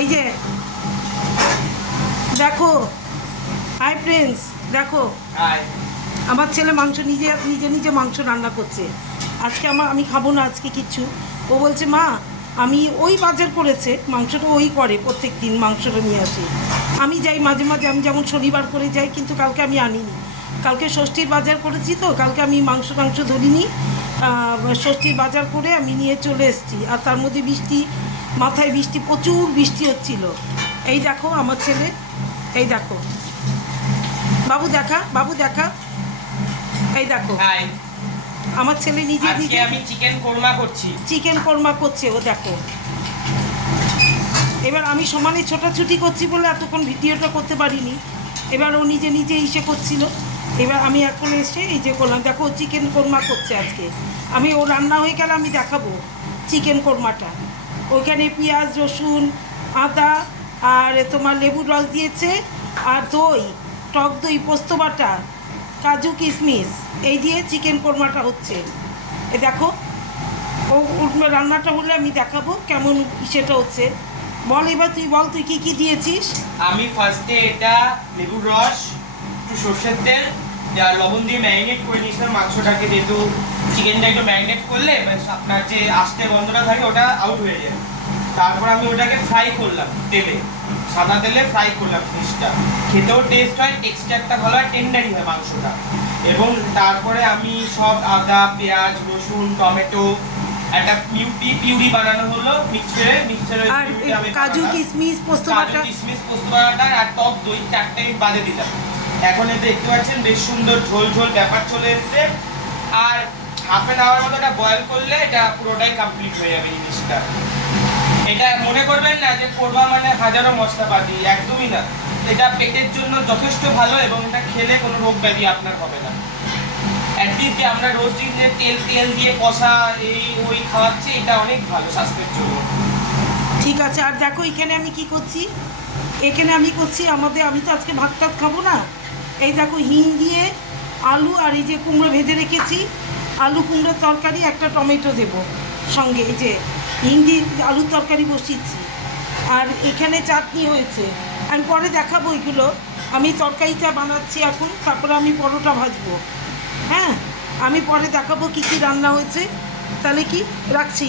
এই যে দেখো, হাই ফ্রেন্ডস, দেখো আমার ছেলে মাংস নিজে নিজে নিজে মাংস রান্না করছে। আজকে আমি খাবো না আজকে কিচ্ছু। ও বলছে মা আমি ওই বাজার করেছে, মাংসটা ওই করে প্রত্যেক দিন, মাংসটা নিয়ে আসে। আমি যাই মাঝে মাঝে, আমি যেমন শনিবার করে যাই, কিন্তু কালকে আমি আনিনি। কালকে ষষ্ঠীর বাজার করেছি, তো কালকে আমি মাংস ধরিনি। ষষ্ঠীর বাজার করে আমি নিয়ে চলে এসেছি। আর তার মধ্যে বৃষ্টি, মাথায় বৃষ্টি, প্রচুর বৃষ্টি হচ্ছিল। এই দেখো আমার ছেলে, এই দেখো বাবু দেখা, বাবু দেখা, এই দেখো আমার ছেলে নিজে নিজে আমি চিকেন কোরমা করছি। চিকেন কোরমা করছে, ও দেখো। এবার আমি সমানে ছোটাছুটি করছি বলে এতক্ষণ ভিডিওটা করতে পারিনি। এবার ও নিজে নিজে ইসে করছিল। এবার আমি এখন এসে এই যে করলাম, দেখো চিকেন কোরমা করছে আজকে। আমি ও রান্না হয়ে গেলে আমি দেখাবো চিকেন কোরমাটা। ওইখানে পেঁয়াজ, রসুন, আদা আর তোমার লেবুর রস দিয়েছে, আর দই, টক দই, পোস্ত বাটা, কাজু কিশমিশ, এই দিয়ে চিকেন কোরমাটা হচ্ছে। এ দেখো, ও রান্নাটা হলে আমি দেখাবো কেমন সেটা হচ্ছে। বল এবার তুই বল, তুই কি কি দিয়েছিস? আমি ফার্স্টে এটা লেবুর রস, একটু সর্ষের তেল আর লবণ দিয়ে ম্যারিনেট করে নিয়েছিলাম মাংসটাকে। যেহেতু চিকেনটা একটু ম্যারিনেট করলে আপনার যে আস্তে গন্ধটা থাকে ওটা আউট হয়ে যায়। তারপর আমি ওটাকে ফ্রাই করলাম তেলে, সাদা তেলে ফ্রাই করলাম ফিশটা। খেতেও টেস্ট হয়, টেক্সচারটা ভালো হয়, টেন্ডারি হয় মাংসটা। এবং তারপরে আমি সব আদা, পেঁয়াজ, রসুন, টমেটো একটা পিউরি বানানো হলো মিক্সচারে আর কাজু কিশমিশ, পোস্ত বাটা, আর টক দই, চারটে বাদে দিলাম। এখন এতে দেখতে পাচ্ছেন বেশ সুন্দর ঝোল ঝোল ব্যাপার চলে এসেছে। আর হাফ এন আওয়ার মতো এটা বয়েল করলে এটা পুরোটাই কমপ্লিট হয়ে যাবে জিনিসটা। এটা মনে করবেন না যে কোরমা মানে হাজারো মশলাপাতি, একদমই না। এটা পেটের জন্য যথেষ্ট ভালো এবং এটা খেলে কোনো রোগ ব্যাধি আপনার হবে না। অ্যাটলিস্ট যে আমরা রোজ দিন যে তেল দিয়ে কষা এই ওই খাওয়াচ্ছি, এটা অনেক ভালো স্বাস্থ্যের জন্য। ঠিক আছে। আর দেখো এখানে আমি কি করছি, এখানে আমি করছি আমি তো আজকে ভাত টাত খাবো না। এই দেখো হিং দিয়ে আলু আর এই যে কুমড়ো ভেজে রেখেছি, আলু কুমড়োর তরকারি, একটা টমেটো দেবো সঙ্গে। এই যে হিং দিয়ে আলুর তরকারি বসিয়েছি। আর এখানে চাটনি হয়েছে, আমি পরে দেখাবো এগুলো। আমি তরকারিটা বানাচ্ছি এখন, তারপরে আমি পরোটা ভাজবো। হ্যাঁ, আমি পরে দেখাবো কী কী রান্না হয়েছে। তাহলে কি রাখছি।